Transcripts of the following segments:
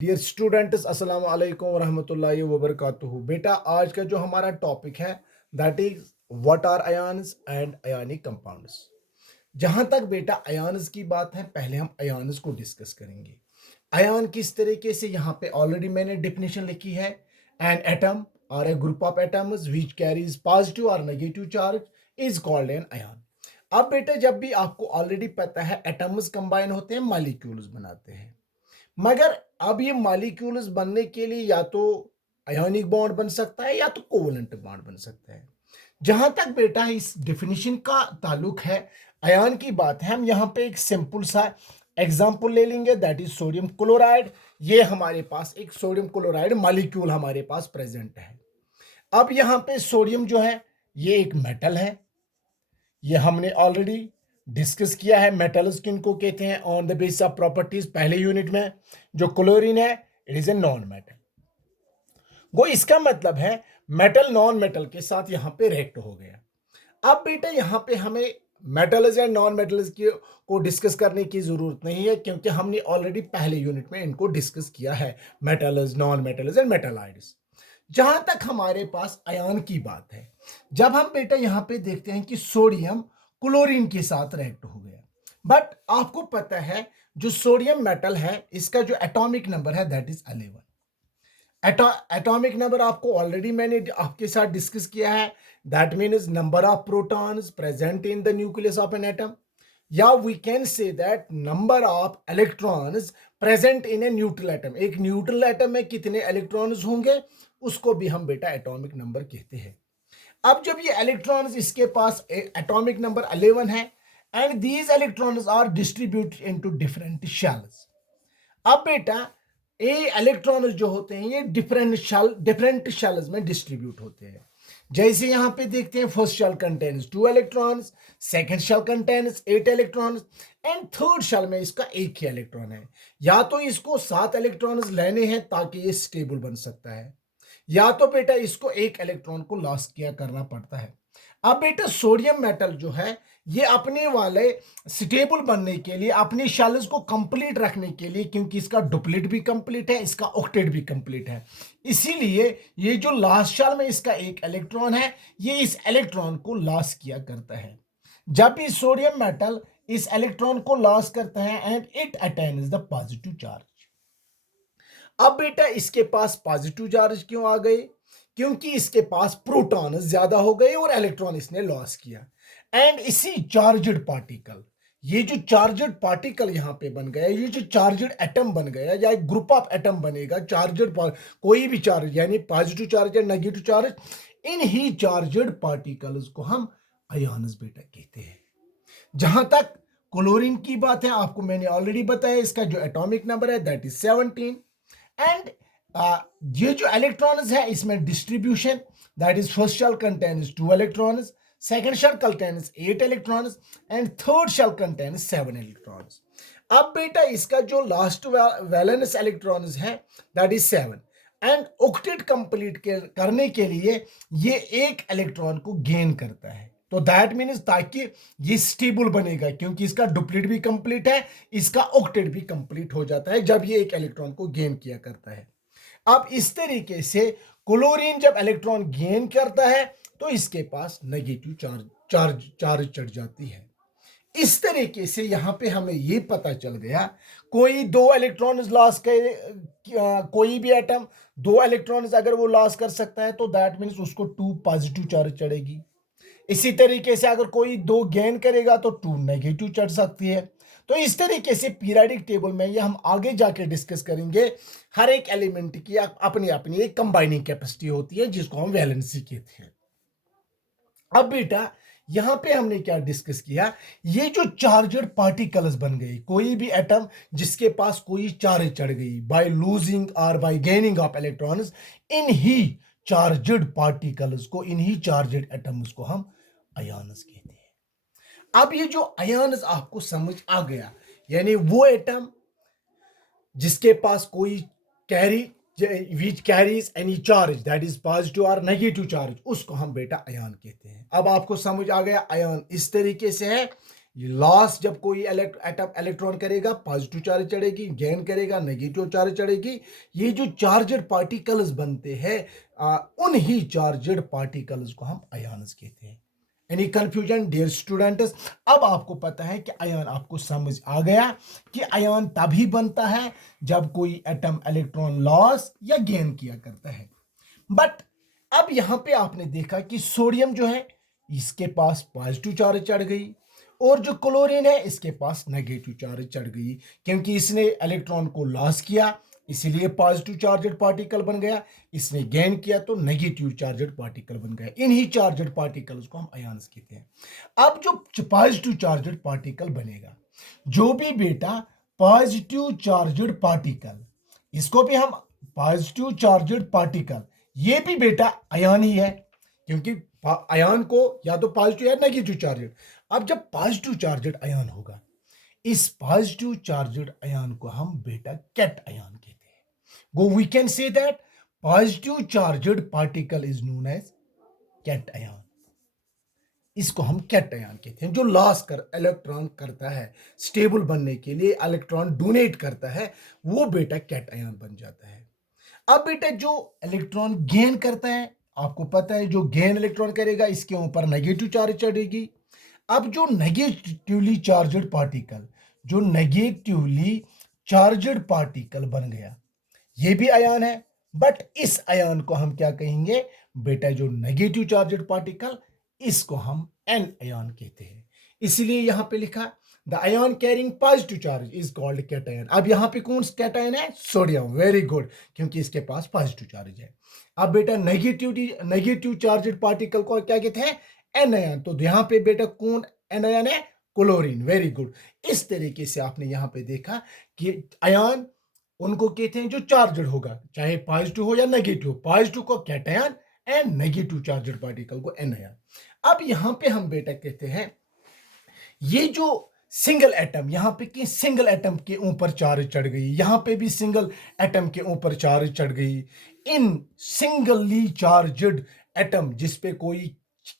Dear students, अस्सलाम वालेकुम वरहमतुल्लाहि वबरकातुहू। बेटा, आज का जो हमारा टॉपिक है that is what are ions and ionic compounds. जहां तक बेटा आयन्स की बात है, पहले हम आयन्स को डिस्कस करेंगे। आयन किस तरीके से, यहाँ पे ऑलरेडी मैंने डेफिनेशन लिखी है। एन एटम और a group of atoms which carries positive और negative charge is called an ion. अब बेटा, जब भी आपको ऑलरेडी पता है एटम्स कंबाइन होते हैं, मॉलिक्यूल्स बनाते हैं, मगर अब ये मॉलिक्यूल्स बनने के लिए या तो आयोनिक बॉन्ड बन सकता है या तो कोवलेंट बॉन्ड बन सकता है। जहां तक बेटा इस डेफिनेशन का ताल्लुक है, आयन की बात है, हम यहाँ पे एक सिंपल सा एग्जांपल ले लेंगे दैट इज सोडियम क्लोराइड। ये हमारे पास एक सोडियम क्लोराइड मॉलिक्यूल हमारे पास प्रेजेंट है। अब यहाँ पे सोडियम जो है ये एक मेटल है, ये हमने ऑलरेडी डिस्कस किया है। मेटल्स किनको कहते हैं on the basis of properties पहले यूनिट में। जो क्लोरीन है it is a non metal. वो इसका मतलब है मेटल नॉन मेटल के साथ यहाँ पे रिएक्ट हो गया। अब बेटा यहाँ पे हमें मेटल्स एंड नॉन मेटल्स की को डिस्कस करने की जरूरत नहीं है, क्योंकि हमने ऑलरेडी पहले यूनिट में इनको डिस्कस किया है, मेटल्स, नॉन मेटल्स एंड मेटालाइड्स। जहां तक हमारे पास आयन की बात है, जब हम बेटा यहाँ पे देखते हैं कि सोडियम क्लोरीन के साथ रिएक्ट हो गया, बट आपको पता है जो सोडियम मेटल है इसका जो एटॉमिक नंबर है दैट इज 11। एटॉमिक नंबर आपको ऑलरेडी मैंने आपके साथ डिस्कस किया है, that means number of protons present in the nucleus of an atom, या we can say that number of electrons present in a neutral atom. एक neutral atom में कितने इलेक्ट्रॉन्स होंगे उसको भी हम बेटा एटॉमिक नंबर कहते हैं। अब जब ये इलेक्ट्रॉन्स इसके पास एटॉमिक नंबर 11 है and these electrons are distributed into different shells. अब बेटा ए इलेक्ट्रॉन्स जो होते हैं ये डिफरेंट शेल्स में डिस्ट्रीब्यूट होते हैं। जैसे यहाँ पे देखते हैं, first shell contains 2 electrons, second shell contains 8 electrons and third shell में इसका एक ही इलेक्ट्रॉन है। या तो इसको 7 इलेक्ट्रॉन्स लेने हैं ताकि ये स्टेबल बन सकता है, या तो बेटा इसको एक इलेक्ट्रॉन को लॉस किया करना पड़ता है। अब बेटा सोडियम मेटल जो है ये अपने वाले स्टेबल बनने के लिए, अपनी शेल्स को कंप्लीट रखने के लिए, क्योंकि इसका डुप्लेट भी कंप्लीट है, इसका ऑक्टेट भी कंप्लीट है, इसीलिए ये जो लास्ट शेल में इसका एक इलेक्ट्रॉन है ये इस इलेक्ट्रॉन को लॉस किया करता है। जब भी सोडियम मेटल इस इलेक्ट्रॉन को लॉस करता है and it attains the positive charge. अब बेटा इसके पास पॉजिटिव चार्ज क्यों आ गए? क्योंकि इसके पास प्रोटॉन ज्यादा हो गए और इलेक्ट्रॉन इसने लॉस किया। एंड इसी चार्जड पार्टिकल, ये जो चार्जड पार्टिकल यहां पे बन गया, ये जो चार्जड एटम बन गया या एक ग्रुप ऑफ एटम बनेगा, चार्जड कोई भी चार्ज यानी पॉजिटिव चार्ज या नेगेटिव चार्ज, इन ही चार्जड पार्टिकल्स को हम आयन्स बेटा कहते हैं। जहां तक क्लोरीन की बात है, आपको मैंने ऑलरेडी बताया इसका जो एटॉमिक नंबर है दैट इज 17 एंड ये जो इलेक्ट्रॉन्स है इसमें distribution that is first shell contains 2 electrons, second shell contains 8 electrons and third shell contains 7 electrons. अब बेटा इसका जो लास्ट वैलेंस इलेक्ट्रॉन्स है that is 7 and octet complete करने के लिए ये एक इलेक्ट्रॉन को गेन करता है। तो दैट मीन्स ताकि ये स्टेबल बनेगा, क्योंकि इसका डुप्लीट भी कंप्लीट है, इसका ऑक्टेट भी कंप्लीट हो जाता है जब ये एक इलेक्ट्रॉन को गेन किया करता है। अब इस तरीके से क्लोरीन जब इलेक्ट्रॉन गेन करता है तो इसके पास नेगेटिव चार्ज चढ़ जाती है। इस तरीके से यहां पे हमें ये पता चल गया, कोई 2 इलेक्ट्रॉन लॉस करे, कोई भी एटम 2 इलेक्ट्रॉन अगर वो लॉस कर सकता है तो दैट मीन्स उसको 2 पॉजिटिव चार्ज चढ़ेगी। इसी तरीके से अगर कोई 2 गेन करेगा तो 2 नेगेटिव चढ़ सकती है। तो इस तरीके से पीरियोडिक टेबल में ये हम आगे जाके डिस्कस करेंगे। हर एक एलिमेंट की अपनी अपनी एक कंबाइनिंग कैपेसिटी होती है जिसको हम वैलेंसी कहते हैं। अब बेटा यहां पे हमने क्या डिस्कस किया, ये जो चार्जड पार्टिकल्स बन गए, कोई भी एटम जिसके पास कोई चार्ज चढ़ गई बाय लूजिंग और bye gaining of electrons, in he charged particles को, इन ही चार्जड एटम्स को हम आयन्स कहते हैं। अब ये जो आयन्स आपको समझ आ गया, यानी वो एटम जिसके पास कोई carry which carries any charge that is positive और नेगेटिव चार्ज, उसको हम बेटा आयन कहते हैं। अब आपको समझ आ गया आयन इस तरीके से है, लॉस जब कोई एटम इलेक्ट्रॉन करेगा पॉजिटिव चार्ज चढ़ेगी, गेन करेगा नेगेटिव चार्ज चढ़ेगी। ये जो चार्जड पार्टिकल्स बनते हैं उन ही चार्जड पार्टिकल्स को हम आयन्स कहते हैं। Any confusion dear students? अब आपको पता है कि आयन, आपको समझ आ गया कि आयन तभी बनता है जब कोई एटम इलेक्ट्रॉन लॉस या गेन किया करता है। बट अब यहां पे आपने देखा कि सोडियम जो है इसके पास पॉजिटिव चार्ज चढ़ गई और जो क्लोरीन है इसके पास नेगेटिव चार्ज चढ़ गई, क्योंकि इसने इलेक्ट्रॉन को लॉस किया इसीलिए पॉजिटिव चार्जड पार्टिकल बन गया, इसने गेन किया तो नेगेटिव चार्जड पार्टिकल बन गया। इन्हीं चार्जड पार्टिकल्स को हम आयन्स कहते हैं। अब जो पॉजिटिव चार्जड पार्टिकल बनेगा, जो भी बेटा पॉजिटिव चार्जड पार्टिकल, इसको भी हम पॉजिटिव चार्जड पार्टिकल, ये भी बेटा आयन ही है, क्योंकि आयन को या तो पॉजिटिव या नेगेटिव चार्जड। अब जब पॉजिटिव चार्जड आयन होगा, इस पॉजिटिव चार्जड आयन को हम बेटा कैट आयन कहते हैं। Go we can say that positive charged particle is known as cation. इसको हम कैट आयन कहते हैं। जो लॉस कर इलेक्ट्रॉन करता है, स्टेबल बनने के लिए इलेक्ट्रॉन डोनेट करता है, वो बेटा कैट आयन बन जाता है। अब बेटा जो इलेक्ट्रॉन गेन करता है, आपको पता है जो गेन इलेक्ट्रॉन करेगा इसके ऊपर नेगेटिव चार्ज चढ़ेगी। अब जो नेगेटिवली चार्जड पार्टिकल, जो नेगेटिवली चार्जड पार्टिकल बन गया, ये भी आयन है। बट इस आयन को हम क्या कहेंगे बेटा, जो नेगेटिव चार्जड पार्टिकल, इसको हम एन आयन कहते हैं। इसलिए यहां पे लिखा the ion carrying positive charge is called cation. अब यहां पे कौन सा कैटायन है? सोडियम। वेरी गुड, क्योंकि इसके पास पॉजिटिव चार्ज है। अब बेटा नेगेटिव चार्जड पार्टिकल को क्या कहते हैं? एनायन। तो यहां पे बेटा कौन एनायन है? क्लोरीन। Very good. इस तरीके से आपने यहां पे देखा कि आयन उनको कहते हैं जो चार्जड होगा, चाहे पॉजिटिव हो या नेगेटिव। पॉजिटिव को cation and negative charged particle को एनायन। अब यहां पे हम बेटा कहते हैं ये जो सिंगल एटम, यहां पे कि सिंगल एटम के ऊपर चार्ज चढ़ गई, यहां पे भी सिंगल एटम के ऊपर चार्ज चढ़ गई। इन सिंगली चार्जड एटम जिस पे कोई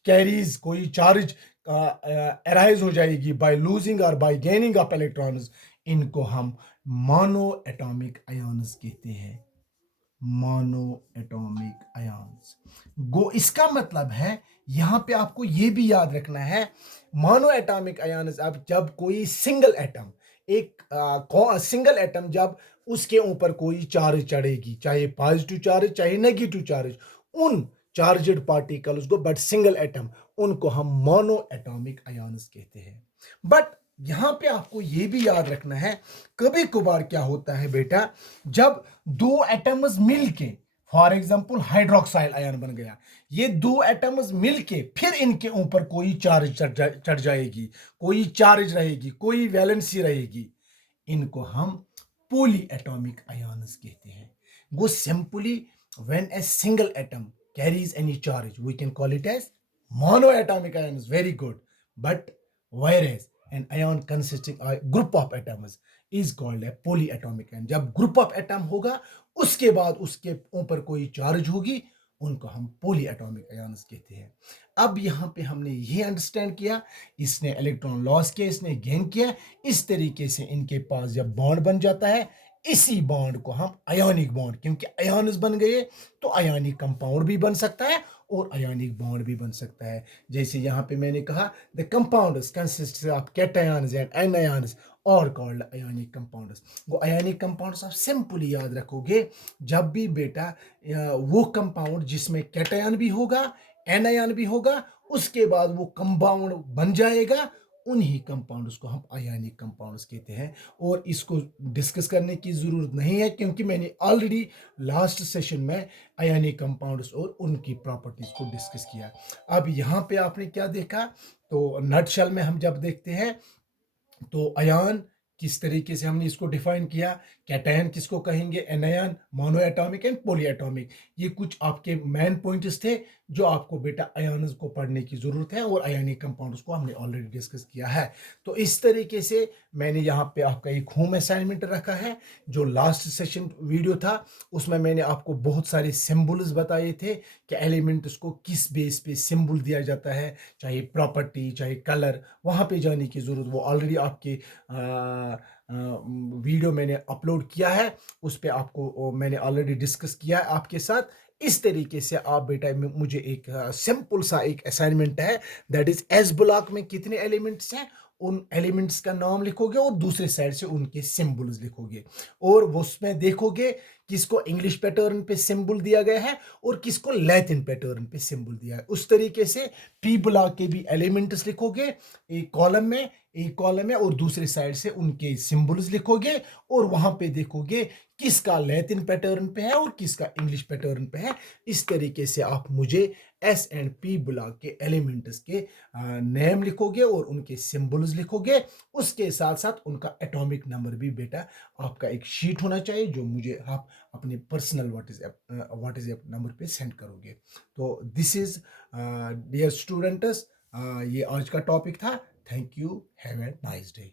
कैरीज, कोई चार्ज अराइज हो जाएगी बाय लूजिंग और बाय गेनिंग ऑफ इलेक्ट्रॉन्स, इनको हम मोनो एटॉमिक आयन्स कहते हैं। Mono atomic ions. गो इसका मतलब है यहां पे आपको यह भी याद रखना है, मोनो एटॉमिक आयन्स। अब जब कोई सिंगल एटम, एक सिंगल एटम जब उसके ऊपर कोई चार्ज चढ़ेगी, चाहे पॉजिटिव चार्ज चाहे नेगेटिव चार्ज, उन चार्जड पार्टिकल्स को, बट सिंगल एटम, उनको हम मोनो एटॉमिक आयन्स कहते हैं। बट यहां पे आपको यह भी याद रखना है, कभी कभार क्या होता है बेटा, जब दो एटम्स मिलके, फॉर एग्जांपल हाइड्रोक्साइल आयन बन गया, ये दो एटम्स मिलके फिर इनके ऊपर कोई चार्ज चढ़ जाएगी, कोई चार्ज रहेगी, कोई वैलेंसी रहेगी, इनको हम पॉली एटॉमिक आयन्स कहते हैं। वो simply when a single atom carries any charge we can call it as monoatomic ions. Very good. But whereas an ion consisting of group of atoms is called a polyatomic ion। जब group of atom होगा उसके बाद उसके ऊपर कोई charge होगी, उनको हम पॉली एटॉमिक आयन्स कहते हैं। अब यहां पे हमने ये अंडरस्टैंड किया, इसने इलेक्ट्रॉन लॉस किया, इसने गेन किया, इस तरीके से इनके पास जब बॉन्ड बन जाता है, इसी बॉन्ड को हम आयोनिक बॉन्ड, क्योंकि आयन्स बन गए तो आयोनिक कंपाउंड भी बन सकता है और आयोनिक बॉन्ड भी बन सकता है। जैसे यहां पे मैंने कहा the compounds consist of cations and anions और कॉल्ड आयोनिक कंपाउंड्स। वो आयोनिक कंपाउंड्स आप सिंपली याद रखोगे, जब भी बेटा वो कंपाउंड जिसमें कैटायन भी होगा एनायन भी होगा, उसके बाद वो कंपाउंड बन जाएगा, उन्हीं कंपाउंड्स को हम आयोनिक कंपाउंड्स कहते हैं। और इसको डिस्कस करने की जरूरत नहीं है, क्योंकि मैंने ऑलरेडी लास्ट सेशन में आयोनिक कंपाउंड्स और उनकी प्रॉपर्टीज को डिस्कस किया। अब यहाँ पे आपने क्या देखा, तो नटशेल में हम जब देखते हैं तो आयन किस तरीके से हमने इसको डिफाइन किया, कैटायन किसको कहेंगे, anion, mono atomic and poly atomic. ये कुछ आपके मेन पॉइंट्स थे जो आपको बेटा आयन्स को पढ़ने की जरूरत है, और आयनिक कंपाउंड्स को हमने ऑलरेडी डिस्कस किया है। तो इस तरीके से मैंने यहाँ पे आपका एक होम असाइनमेंट रखा है। जो लास्ट सेशन वीडियो था उसमें मैंने आपको बहुत सारे सिंबल्स बताए थे कि एलिमेंट्स को किस बेस पे सिंबल दिया जाता है, चाहे प्रॉपर्टी चाहे कलर, वहाँ पे जाने की जरूरत, वो ऑलरेडी आपके वीडियो मैंने अपलोड किया है, उस पे आपको मैंने ऑलरेडी डिस्कस किया है आपके साथ। इस तरीके से आप बेटा मुझे एक सिंपल सा एक असाइनमेंट है, दैट इज एस ब्लॉक में कितने एलिमेंट्स हैं, उन एलिमेंट्स का नाम लिखोगे और दूसरे साइड से उनके सिंबल्स लिखोगे, और वो उसमें देखोगे किसको इंग्लिश पैटर्न पे सिंबल दिया गया है और किसको लैटिन पैटर्न पे सिंबल दिया है। उस तरीके से पी ब्लॉक के भी एलिमेंट्स लिखोगे एक कॉलम में और दूसरे साइड से उनके सिंबल्स लिखोगे, और वहां पे देखोगे किसका लैटिन पैटर्न पे है और किसका इंग्लिश पैटर्न पे है। इस तरीके से आप मुझे एस एंड पी ब्लॉक के एलिमेंट्स के नेम लिखोगे और उनके सिंबल्स लिखोगे। उसके साथ साथ उनका एटॉमिक नंबर भी बेटा आपका एक शीट होना चाहिए, जो मुझे आप अपने पर्सनल व्हाट्सएप नंबर पे सेंड करोगे। तो दिस इज डियर स्टूडेंट्स, ये आज का टॉपिक था। Thank you, have a nice day.